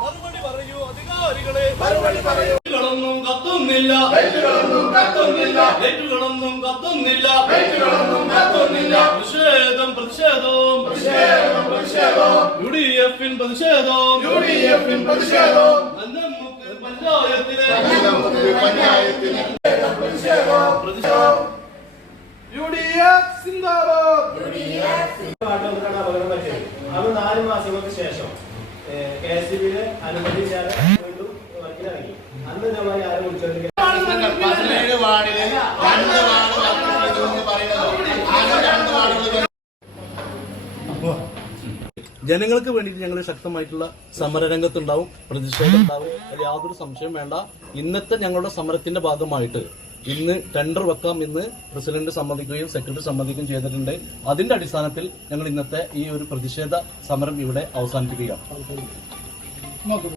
മറുപടി പറയൂ. അധികാരികളെ മറുപടി പറയൂ. ൊന്നും കത്തുന്നില്ല. ലൈറ്റുകളൊന്നും കത്തുന്നില്ല. ലൈറ്റുകളൊന്നും കത്തുന്നില്ല. ലൈറ്റുകളൊന്നും കത്തുന്നില്ല. പ്രതിഷേധം പ്രതിഷേധവും പ്രതിഷേധം പ്രതിഷേധവും യു ഡി എഫിൻ പ്രതിഷേധവും യു ഡി എഫിൻ പ്രതിഷേധവും പഞ്ചായത്തിലെ പഞ്ചായത്തിലെ പ്രതിഷേധവും പ്രതിഷേധം. യു ഡി എഫ് സിന്ദാബാദ്. യു ഡി എഫ് അപകടമൊക്കെ അത് നാല് മാസങ്ങൾക്ക് ശേഷം. കെ എസ് സി വീണ്ടും അന്ന് ഇതേമാതിരി ആരും ജനങ്ങൾക്ക് വേണ്ടിയിട്ട് ഞങ്ങൾ ശക്തമായിട്ടുള്ള സമരരംഗത്തുണ്ടാവും പ്രതിഷേധം ഉണ്ടാവും അതിൽ യാതൊരു സംശയം വേണ്ട. ഇന്നത്തെ ഞങ്ങളുടെ സമരത്തിന്റെ ഭാഗമായിട്ട് ഇന്ന് ടെൻഡർ വെക്കാം ഇന്ന് പ്രസിഡന്റ് സമ്മതിക്കുകയും സെക്രട്ടറി സമ്മതിക്കുകയും ചെയ്തിട്ടുണ്ട്. അതിന്റെ അടിസ്ഥാനത്തിൽ ഞങ്ങൾ ഇന്നത്തെ ഈ ഒരു പ്രതിഷേധ സമരം ഇവിടെ അവസാനിപ്പിക്കുകയാണ്. No,